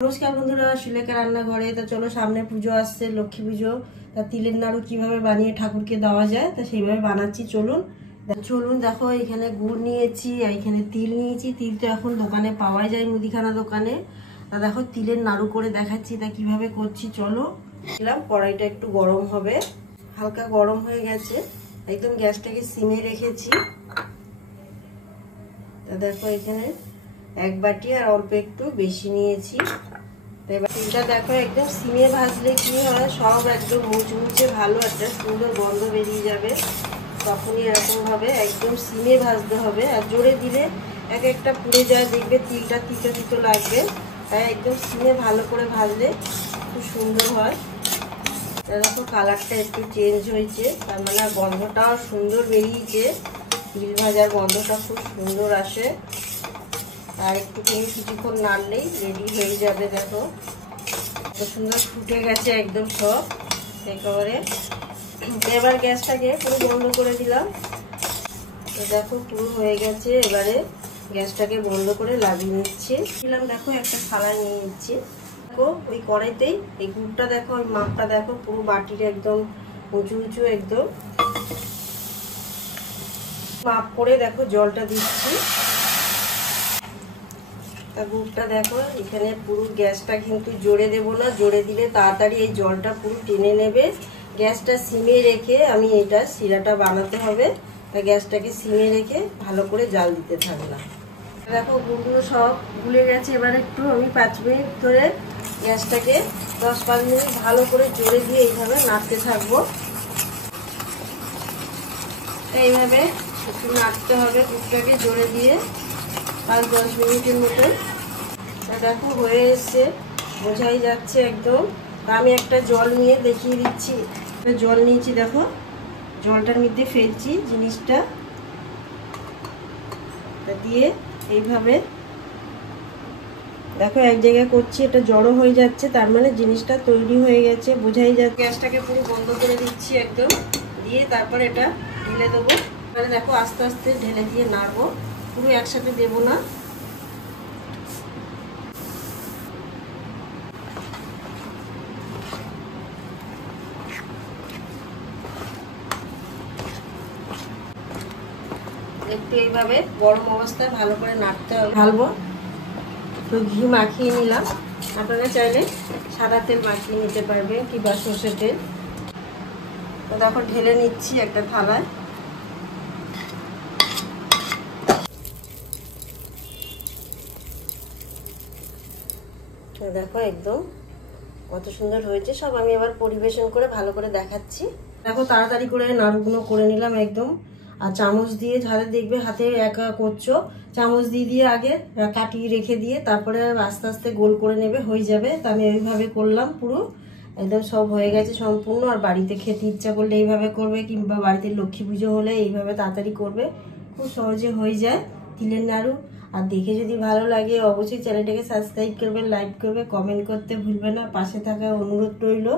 নমস্কার বন্ধুরা, সুলেখা রান্নাঘরে। তো চলো, সামনে পুজো আসছে, লক্ষ্মী পুজো। তা তিলের নাড়ু কিভাবে বানিয়ে ঠাকুরকে দেওয়া যায় তা সেইভাবে বানাচ্ছি। চলুন দেখো, এখানে গুড় নিয়েছি আর এখানে তিল নিয়েছি। তিল তো এখন দোকানে পাওয়া যায়, মুদিখানা দোকানে। তা দেখো, তিলের নাড়ু করে দেখাচ্ছি তা কিভাবে করছি। চলো, দিলাম। কড়াইটা একটু গরম হবে, হালকা গরম হয়ে গেছে, একদম গ্যাসটাকে সিমে রেখেছি। তা দেখো, এখানে এক বাটি আর অল্প একটু বেশি নিয়েছি। এবার তিলটা দেখো, একদম সিমে ভাজলে কি হয়, সব একদম মুচমুচে ভালো একটা সুন্দর গন্ধ বেরিয়ে যাবে। তখনই এরকম ভাবে একদম সিমে ভাজতে হবে। আর জোরে দিলে এক একটা পুড়ে যায়, দেখবে তিলটা তিতো তিতো লাগবে। তাই একদম সিমে ভালো করে ভাজলে খুব সুন্দর হয়। দেখো, কালারটা একটু চেঞ্জ হয়েছে, তার মানে গন্ধটাও সুন্দর বেরিয়েছে। তিল ভাজার গন্ধটা খুব সুন্দর আসে। আর একটুখানি কিছুক্ষণ নাড়লেই রেডি হয়ে যাবে। দেখো, কত সুন্দর ফুটে গেছে একদম সব একেবারে। এবার গ্যাসটাকে পুরো বন্ধ করে দিলাম। তো দেখো, পুরো হয়ে গেছে। এবারে গ্যাসটাকে বন্ধ করে লাগিয়ে নিচ্ছি। দেখো, একটা থালা নিয়ে নিচ্ছি। দেখো, ওই কড়াইতেই এই গুড়টা দেখো, ওই মাপটা দেখো, পুরো বাটির একদম উঁচু উঁচু একদম মাপ করে দেখো জলটা দিচ্ছি। গুড়টা দেখো, এখানে পুরো গ্যাসটা কিন্তু জোরে দেবো না, জোরে দিলে তাড়াতাড়ি এই জলটা পুরো টেনে নেবে। গ্যাসটা সিমে রেখে আমি এটা শিরাটা বানাতে হবে। তা গ্যাসটাকে সিমে রেখে ভালো করে জাল দিতে থাকলাম। দেখো, গুড়গুলো সব গুলে গেছে। এবার একটু আমি 5 মিনিট ধরে গ্যাসটাকে 10-5 মিনিট ভালো করে জোরে দিয়ে এইভাবে নাড়তে থাকবো। এইভাবে একটু নাড়তে হবে গুড়টাকে জোরে দিয়ে 5-10 মিনিটের মতো। দেখো, হয়ে এসছে, বোঝাই যাচ্ছে একদম। আমি একটা জল নিয়ে দেখিয়ে দিচ্ছি। জল নিয়েছি, দেখো জলটার মধ্যে ফেলছি জিনিসটা দিয়ে এইভাবে। দেখো, এক জায়গায় করছি, এটা জড়ো হয়ে যাচ্ছে, তার মানে জিনিসটা তৈরি হয়ে গেছে, বোঝাই যাচ্ছে। গ্যাসটাকে পুরো বন্ধ করে দিচ্ছি একদম, দিয়ে তারপর এটা ঢেলে দেবো। এবারে দেখো, আস্তে আস্তে ঢেলে দিয়ে নাড়বো, পুরো একসাথে দেবো না। একটু এইভাবে গরম অবস্থায় ভালো করে নাড়তে হবে। ঢালবো, তো ঘি মাখিয়ে নিলাম। আপনারা চাইলে সাদা তেল মাখিয়ে নিতে পারবেন কিংবা সর্ষের তেল। তো দেখো, ঢেলে নিচ্ছি একটা থালায়। তো দেখো, একদম কত সুন্দর হয়েছে সব। আমি এবার পরিবেশন করে ভালো করে দেখাচ্ছি। দেখো, তাড়াতাড়ি করে নাড়ুগুলো করে নিলাম একদম। আর চামচ দিয়ে, যারা দেখবে হাতে একা করছো, চামচ দিয়ে দিয়ে আগে কাটিয়ে রেখে দিয়ে তারপরে আস্তে আস্তে গোল করে নেবে, হয়ে যাবে। তো আমি এইভাবে করলাম, পুরো একদম সব হয়ে গেছে সম্পূর্ণ। আর বাড়িতে খেতে ইচ্ছা করলে এইভাবে করবে, কিংবা বাড়িতে লক্ষ্মী পুজো হলে এইভাবে তাড়াতাড়ি করবে, খুব সহজে হয়ে যায় তিলের নাড়ু। আর দেখে যদি ভালো লাগে অবশ্যই চ্যানেলটাকে সাবস্ক্রাইব করবে, লাইক করবে, কমেন্ট করতে ভুলবে না। পাশে থাকার অনুরোধ রইল।